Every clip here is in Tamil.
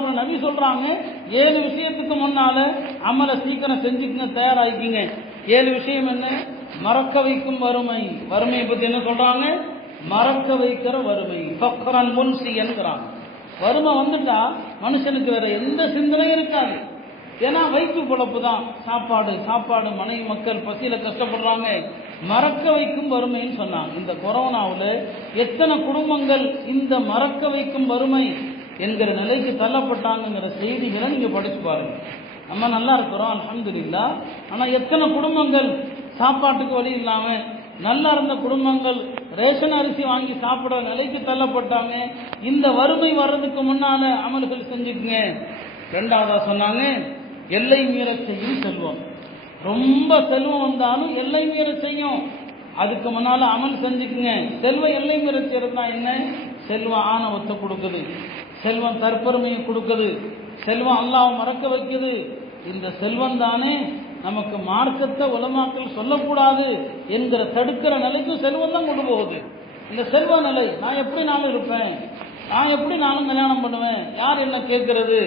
அப்புறம் நபி சொல்றாங்க ஏழு விஷயத்துக்கு முன்னால அமலை சீக்கிரம் செஞ்சுக்கங்க தயாராகிக்கிங்க. ஏழு விஷயம் என்ன? மறக்க வைக்கும் வறுமை. வறுமையை பத்தி என்ன சொல்றாங்க? மறக்க வைக்கிற வறுமை. பக்கரன் முன்சியன்கிறாங்க வறுமை வந்துட்டா மனுஷனுக்கு வேற எந்த சிந்தனையும் இருக்காது. ஏன்னா வயிற்று பொழப்பு தான் சாப்பாடு சாப்பாடு மனைவி மக்கள் பசியில கஷ்டப்படுறாங்க. மறக்க வைக்கும் வறுமைன்னு சொன்னாங்க. இந்த கொரோனாவில் எத்தனை குடும்பங்கள் இந்த மறக்க வைக்கும் வறுமை? என்கிற நிலைக்கு தள்ளப்பட்டாங்கங்கிற செய்திகளை நீங்க படிச்சு பாருங்க. நம்ம நல்லா இருக்கிறோம் அல்ஹம்துலில்லா. ஆனா எத்தனை குடும்பங்கள் சாப்பாட்டுக்கு வழி இல்லாம நல்லா இருந்த குடும்பங்கள் ரேஷன் அரிசி வாங்கி சாப்பிட நிலைக்கு தள்ளப்பட்டாங்க. இந்த வறுமை வர்றதுக்கு முன்னால அமல்கள் செஞ்சுக்குங்க. ரெண்டாவதா சொன்னாங்க எல்லை மீற செய்யும் செல்வம் ரொம்ப செல்வம் வந்தாலும் எல்லை மீற செய்யும். அதுக்கு முன்னால அமல் செஞ்சுக்குங்க. செல்வம் எல்லை மீற செய்யறதுனா என்ன செல்வம் ஆணவத்தை கொடுக்குது. செல்வம் தற்பெருமையை கொடுக்குது. செல்வம் அல்லாவை மறக்க வைக்குது. இந்த செல்வம் தானே நமக்கு மார்க்கத்தை உலமாக்கள் சொல்லக்கூடாது என்கிற தடுக்கிற நிலைக்கு செல்வம் தான் கொண்டு போகுது. இந்த செல்வ நிலை நான் எப்படி நானும் இருப்பேன்? நான் எப்படி நானும் கல்யாணம் பண்ணுவேன்? யார் என்ன கேட்கறது?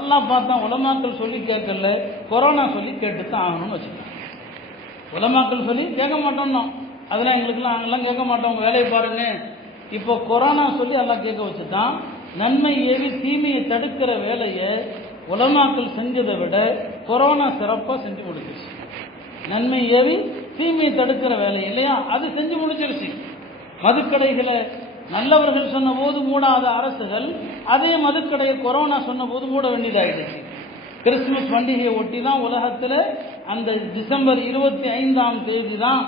எல்லாம் பார்த்தா உலமாக்கள் சொல்லி கேட்கல. கொரோனா சொல்லி கேட்டு தான் ஆகணும்னு வச்சுக்கோங்க. உலமாக்கள் சொல்லி கேட்க மாட்டோம்னா அதெல்லாம் எங்களுக்குலாம் நாங்கெல்லாம் கேட்க மாட்டோம். வேலையை பாருங்க. இப்போ கொரோனா சொல்லி எல்லாம் கேட்க வச்சுதான் நன்மை ஏவி தீமையை தடுக்கிற வேலையை உலமாக்கள் செஞ்சதை விட கொரோனா சிறப்பாக செஞ்சு முடிச்சிருச்சு. நன்மை ஏவி தீமையை தடுக்கிற வேலை இல்லையா? அது செஞ்சு முடிச்சிருச்சு. மதுக்கடைகளை நல்லவர்கள் சொன்ன போது மூடாத அரசுகள் அதே மதுக்கடையை கொரோனா சொன்ன போது மூட வேண்டியதாகிடுச்சு கிறிஸ்துமஸ் பண்டிகையை ஒட்டி தான் உலகத்தில் அந்த டிசம்பர் இருபத்தி ஐந்தாம் தேதி தான்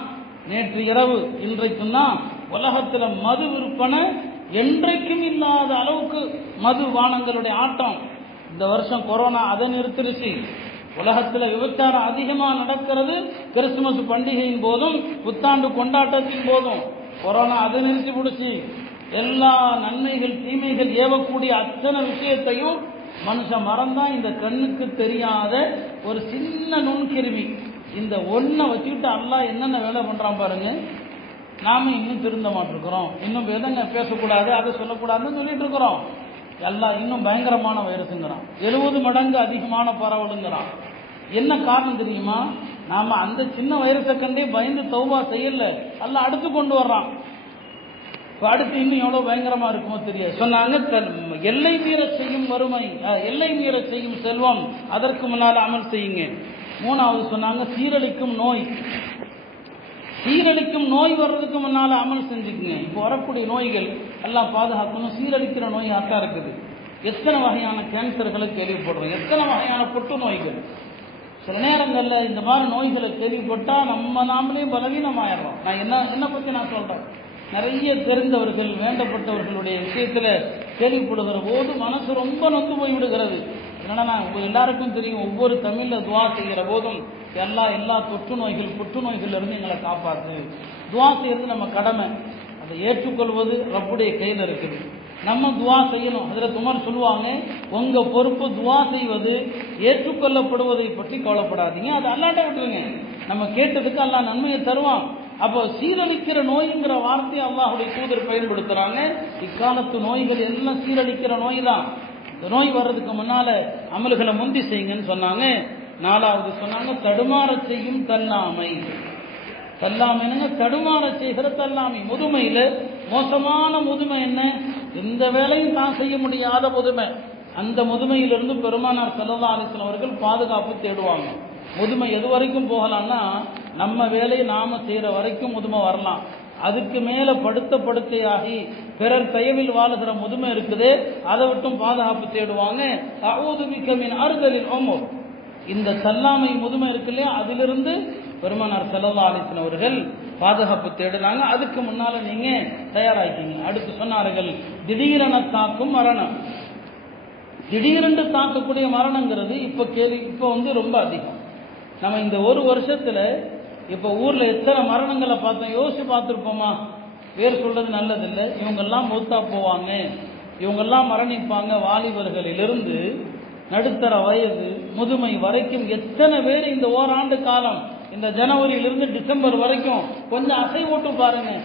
நேற்று இரவு இன்றைக்குன்னா உலகத்தில் மது விற்பனை என்றைக்கும் இல்லாத அளவுக்கு மது வானங்களுடைய ஆட்டம். இந்த வருஷம் கொரோனா அதை நிறுத்திருச்சு உலகத்தில் விபச்சாரம் அதிகமாக நடக்கிறது கிறிஸ்துமஸ் பண்டிகையின் போதும் புத்தாண்டு கொண்டாட்டத்தின் போதும். கொரோனா அதை நிறுத்தி பிடிச்சி. எல்லா நன்மைகள் தீமைகள் ஏவக்கூடிய அத்தனை விஷயத்தையும் மனுஷன் மறந்தான் இந்த கண்ணுக்கு தெரியாத ஒரு சின்ன நுண்கிருமி. இந்த ஒன்றை வச்சுக்கிட்டு அல்லா என்னென்ன வேலை பண்ணுறான் பாருங்க? நாம இன்னும் திருந்த மாட்டிருக்கிறோம். இன்னும் எதங்க பேசக்கூடாது அதை சொல்லக்கூடாதுன்னு சொல்லிட்டு இருக்கிறோம் எல்லாம் இன்னும் பயங்கரமான வைரஸுங்கிறான். எழுபது மடங்கு அதிகமான பரவலுங்கிறான். என்ன காரணம் தெரியுமா? நாம அந்த சின்ன வைரஸை கண்டே பயந்து தௌவா செய்யல. அல்ல அடுத்து கொண்டு வர்றான். இப்போ அடுத்து இன்னும் எவ்வளோ பயங்கரமா இருக்குமோ தெரியாது. சொன்னாங்க தன் எல்லை மீற செய்யும் வறுமை எல்லை மீற செய்யும் செல்வம் அதற்கு முன்னால் அமல் செய்யுங்க. மூணாவது சொன்னாங்க சீரழிக்கும் நோய். சீரழிக்கும் நோய் வர்றதுக்கு முன்னால் அமல் செஞ்சுக்குங்க. இப்போ வரக்கூடிய நோய்கள் எல்லாம் பாதுகாக்கணும். சீரழிக்கிற நோய் ஆக்கா இருக்குது. எத்தனை வகையான கேன்சர்களை கேள்விப்படுறோம். எத்தனை வகையான புற்று நோய்கள்? சில நேரங்களில் இந்த மாதிரி நோய்களை கேள்விப்பட்டால் நம்ம நாமளே பலவீனமாயிடுறோம். நான் என்ன என்ன பற்றி நான் சொல்கிறேன் நிறைய தெரிந்தவர்கள் வேண்டப்பட்டவர்களுடைய விஷயத்தில் கேள்விப்படுகிற போது மனசு ரொம்ப நொந்து போய் விடுகிறது என்னன்னா எல்லாருக்கும் தெரியும் ஒவ்வொரு தமிழில் துவா செய்கிற போதும் எல்லா எல்லா தொற்று நோய்கள் புற்று நோய்கள்ல இருந்து எங்களை காப்பாற்று துவா செய்யறது நம்ம கடமை. அதை ஏற்றுக்கொள்வது ரப்புடைய கையில் இருக்குது. நம்ம துவா செய்யணும். அதில் துமர் சொல்லுவாங்க உங்க பொறுப்பு துவா செய்வது ஏற்றுக்கொள்ளப்படுவதை பற்றி கவலைப்படாதீங்க. அது அல்லாட்ட விட்டுருங்க. நம்ம கேட்டதுக்கு அல்லா நன்மையை தருவான். அப்போ சீரழிக்கிற நோய்ங்கிற வார்த்தையை அல்லாஹுடைய தூதர் பயன்படுத்துறாங்க. இக்காலத்து நோய்கள் எல்லாம் சீரழிக்கிற நோய் தான். இந்த நோய் வர்றதுக்கு முன்னால அமல்களை முந்தி செய்யுங்கன்னு சொன்னாங்க. நாலாவது சொன்னாங்க தடுமாற செய்யும் தல்லாமை. தள்ளாமைன்னு தடுமாற செய்கிற தல்லாமை. முதுமையில மோசமான முதுமை என்ன? எந்த வேலையும் தான் செய்ய முடியாத முதுமை. அந்த முதுமையிலிருந்து பெருமானார் சல்லா அலிஸ்லாம் அவர்கள் பாதுகாப்பு தேடுவாங்க. முதுமை எது வரைக்கும் போகலாம்னா நம்ம வேலையை நாம செய்யற வரைக்கும் முதுமை வரலாம். அதுக்கு மேல படுத்த படுக்கையாகி பிறர் தயவில் வாழுகிற முதுமை இருக்குது அதை விட்டும் பாதுகாப்பு தேடுவாங்க. அவுது அறுதலில் ஓமோ இந்த சல்லாமை முதுமை இருக்கு இல்லையா? அதிலிருந்து பெருமானார் செல்லல்லா அலிசன் அவர்கள் பாதுகாப்பு தேடுறாங்க அதுக்கு முன்னால நீங்க தயாராகிட்டீங்க. அடுத்து சொன்னார்கள் திடீரென தாக்கும் மரணம். திடீரென்று தாக்கக்கூடிய மரணங்கிறது இப்ப கேள்வி இப்ப வந்து ரொம்ப அதிகம். நம்ம இந்த ஒரு வருஷத்துல இப்ப ஊர்ல எத்தனை மரணங்களை பார்த்தோம்? யோசிச்சு பார்த்துருப்போமா? பேர் சொல்றது நல்லதில்லை. இவங்கெல்லாம் மூத்தா போவாங்க. இவங்கெல்லாம் மரணிப்பாங்க. வாலிபர்களிலிருந்து நடுத்தர வயது முதுமை வரைக்கும் எத்தனை பேர் இந்த ஓராண்டு காலம்? இந்த ஜனவரியிலிருந்து டிசம்பர் வரைக்கும் கொஞ்சம் அசை ஓட்டு பாருங்க.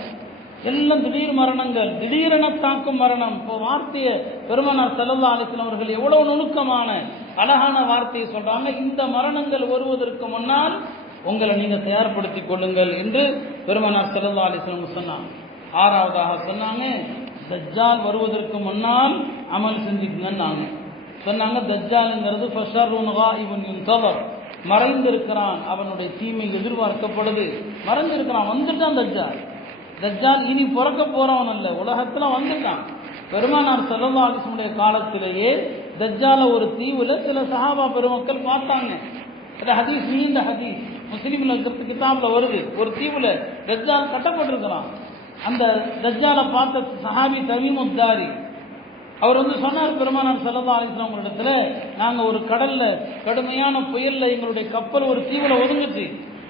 எல்லாம் திடீர் மரணங்கள் திடீரென தாக்கும் மரணம். இப்போ வார்த்தையை பெருமனார் செல்லல்லா அலிஸ்லாம் அவர்கள் எவ்வளவு நுணுக்கமான அழகான வார்த்தையை சொல்றாங்க. இந்த மரணங்கள் வருவதற்கு முன்னால் உங்களை நீங்கள் தயார்படுத்திக் கொள்ளுங்கள் என்று பெருமனார் செல்லல்லா அலிஸ்லாம் சொன்னாங்க. ஆறாவதாக சொன்னாங்க தஜ்ஜால் வருவதற்கு முன்னால் அமல் செஞ்சுக்குங்கன்னாங்க. சொன்னாங்க தஜ்ஜாலுங்கிறது இவன் தவர் மறைந்திருக்கிறான் அவனுடைய தீமை எதிர்பார்க்கப்படுது. மறைந்திருக்கிறான் வந்துட்டான் தஜ்ஜால். தஜ்ஜால் இனி பிறக்க போறவன் அல்ல உலகத்துல வந்துட்டான். பெருமானார் சல்லா அலிஸ்முடைய காலத்திலேயே தஜ்ஜால ஒரு தீவுல சில சஹாபா பெருமக்கள் பார்த்தாங்க. இது ஹதீஸ் நீண்ட ஹதீஸ். முஸ்லீம்ல இருக்கிறது கிதாப்ல வருது. ஒரு தீவுல தஜ்ஜால் கட்டப்பட்டிருக்கிறான் அந்த தஜ்ஜால பார்த்த சஹாபி தவிமுத்தாரி அவர் வந்து சொன்னார் பெருமானார் செல்லதா அலிஸ்லாம் இடத்துல நாங்கள் ஒரு கடல்ல கடுமையான புயல்ல எங்களுடைய கப்பல் ஒரு தீவுல ஒதுங்குச்சு.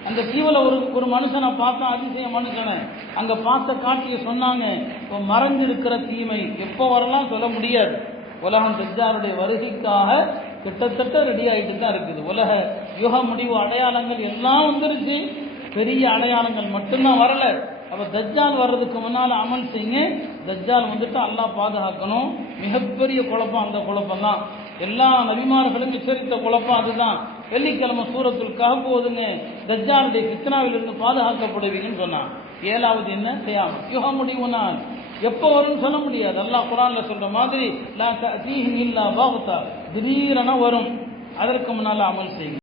அந்த தீவுல ஒரு ஒரு மனுஷனை பார்த்தா அதிசய மனுஷனை. அங்க பார்த்த காட்சியை சொன்னாங்க. இப்போ மறைஞ்சிருக்கிற தீமை எப்போ வரலாம் சொல்ல முடியாது. உலகம் தஜ்ஜாருடைய வருகைக்காக கிட்டத்தட்ட ரெடி ஆகிட்டு தான் இருக்குது. உலக யுக முடிவு அடையாளங்கள் எல்லாம் வந்துருச்சு. பெரிய அடையாளங்கள் மட்டும்தான் வரல. அப்போ தஜ்ஜால் வர்றதுக்கு முன்னால் அமல் செய்யுங்க தஜ்ஜால் வந்துட்டு அல்லாஹ் பாதுகாக்கணும். மிகப்பெரிய குழப்பம் அந்த குழப்பம் தான் எல்லா நபிமார்களும் எச்சரித்த குழப்பம் அதுதான். வெள்ளிக்கிழமை சூரத்தில் கஹப் ஓதுங்க தஜ்ஜாலுடைய கித்னாவிலிருந்து பாதுகாக்கப்படுவீங்கன்னு சொன்னான். ஏழாவது என்ன? செய்யாமல் யுக முடிவு நான் எப்போ வரும்னு சொல்ல முடியாது. அல்லாஹ் குரான்ல சொல்ற மாதிரி திடீரென வரும். அதற்கு முன்னால அமல் செய்யுங்க.